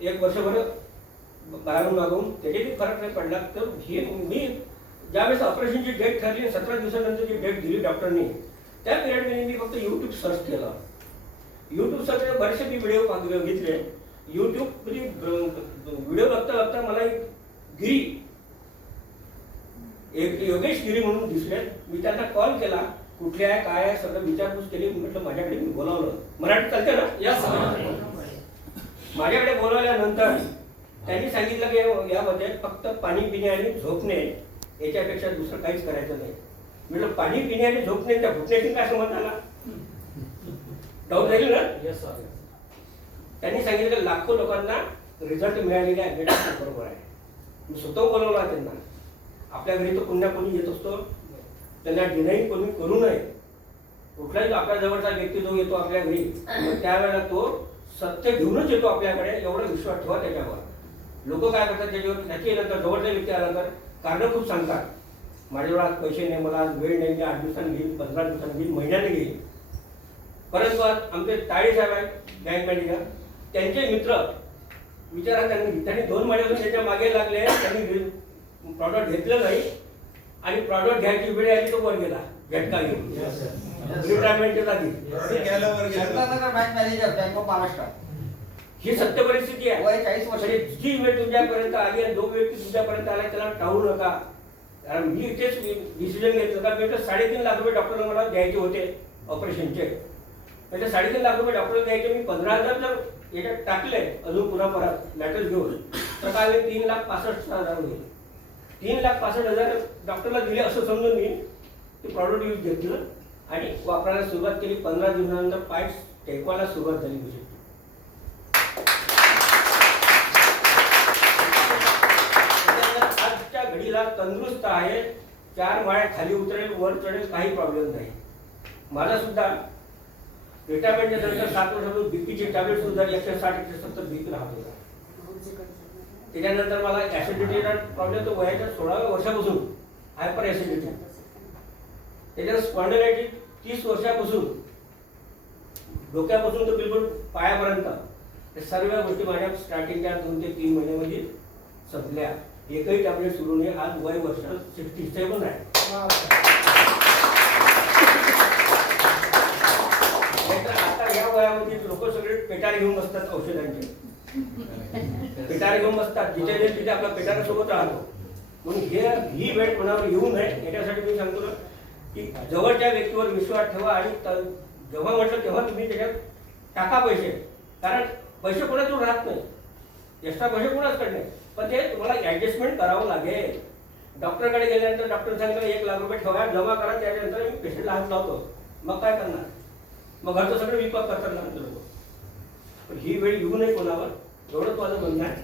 एक वर्षभर बाहेरून मागवून त्याच्यातही फरक नाही पडला. तर ही मी ज्यावेळेस ऑपरेशनची डेट ठरली 17 दिवसानंतर जी डेट दिली डॉक्टरनी, त्या पिरियडमध्ये मी फक्त यूट्यूब सर्च केलं. यूट्यूब सर्च बरेचसे मी व्हिडिओ बघितले. यूट्यूब म्हणजे व्हिडिओ बघता बघता मला एक योगेश गिरी म्हणून दिसले. मी त्यांना कॉल केला, कुठले आहे काय आहे सगळं विचारपूस केली. म्हटलं माझ्याकडे मी बोलावलं. मराठी चालते ना? यस. माझ्याकडे बोलावल्यानंतर त्यांनी सांगितलं की यामध्ये फक्त पाणी पिणे आणि झोपणे याच्यापेक्षा दुसरं काहीच करायचं नाही. म्हटलं पाणी पिणे आणि झोपणे त्या घुटण्याची काय संबंध आला? डाऊट जाईल ना? यस. त्यांनी सांगितलं लाखो लोकांना रिझल्ट मिळालेले आहे. बरोबर आहे. मी स्वतः बोलवला त्यांना. आपल्या घरी तो पुन्हा कोणी येत असतो, त्यांना डिनाई कोणी करू नये. कुठलाही आपल्या जवळचा व्यक्ती जो येतो आपल्या घरी त्यावेळेला तो सत्य घेऊनच येतो आपल्याकडे, एवढा विश्वास ठेवा त्याच्यावर. लोक काय करतात त्याच्यावर नक्की नंतर जवळचा व्यक्ती आला तर कारण खूप सांगतात. माझ्याजवळ आज पैसे नाही, मला आज वेळ नाही, मी 8 दिवसांनी घेईल, 15 दिवसांनी घेईल, महिन्याने घेईल. परंतु आज आमचे ताळे साहेब आहेत बँक मॅनेजर, त्यांचे मित्र विचारा त्यांनी 2 महिन्यापासून त्याच्या मागे लागले. त्यांनी प्रॉडक्ट घेतलं नाही आणि प्रॉडक्ट घ्यायची वेळ आली तो वर गेला झटका घेऊन रिटायरमेंटच्या आधी. बँक ऑफ महाराष्ट्र ही सत्य परिस्थिती आहे. 40 वर्ष जी वेळ तुमच्यापर्यंत आली आणि जो व्यक्ती तुमच्यापर्यंत आला त्याला टाळू नका. कारण मी इथेच डिसिजन घेतलं का मी 3.5 लाख रुपये डॉक्टरला मला द्यायचे होते ऑपरेशनचे. म्हणजे 3.5 लाख रुपये डॉक्टरला द्यायचे. मी 15,000 जर याच्यात टाकले अजून पुन्हा परत मॅटर्स घेऊन तर काय 3,65,000 होईल. 3,65,000 डॉक्टरला दिले असं समजून मी ते प्रॉडक्ट यूज घेतलं आणि वापरायला सुरुवात केली. 15 दिवसानंतर पाय टेकवायला सुरुवात झाली. म्हणजे आजच्या घडीला तंदुरुस्त आहे. 4 माळ्या खाली उतरेल, वर चढेल, काही प्रॉब्लेम नाही. माझा सुद्धा रिटायरमेंटच्या नंतर 7 वर्षापासून बीपीची टॅब्लेट सुद्धा 160-170 बीपी राहत होता. त्याच्यानंतर मला ऍसिडिटीचा प्रॉब्लेम तो वयाच्या 16व्या वर्षापासून हायपर ऍसिडिटी. त्याच्यात स्पॉन्डिलायटिस 30 वर्षापासून डोक्यापासून तर बिलकुल पायापर्यंत हे सर्व गोष्टी माझ्या स्टार्टिंगच्या 2 ते 3 महिन्यामध्ये संपल्या. एकही टॅब्लेट सुरू नाही. आज वय वर्ष 67 आहे. आता या वयामध्ये लोक सगळे पेटार घेऊन बसतात औषधांचे. पेटार घेऊन बसतात जिथे तिथे आपला पेटार सोबत राहतो. म्हणून ही वेळ कोणावर येऊ नये याच्यासाठी मी सांगतो की जवळच्या व्यक्तीवर विश्वास ठेवा आणि जेव्हा म्हटलं तेव्हा तुम्ही त्याच्यात टाका पैसे. कारण पैसे कोणाकडून राहत नाही, एक्स्ट्रा पैसे कोणाचकडे नाही, पण ते तुम्हाला ऍडजस्टमेंट करावं लागेल. डॉक्टरकडे गेल्यानंतर डॉक्टर सांगितलं 1 लाख रुपये ठेवा जमा करा, त्याच्यानंतर मी पेशंटला हात लावतो. मग काय करणार? मग घरचं सगळं विकत करतात ना लोक. पण ही वेळ येऊ नये कोणावर, एवढंच माझं म्हणणं आहे.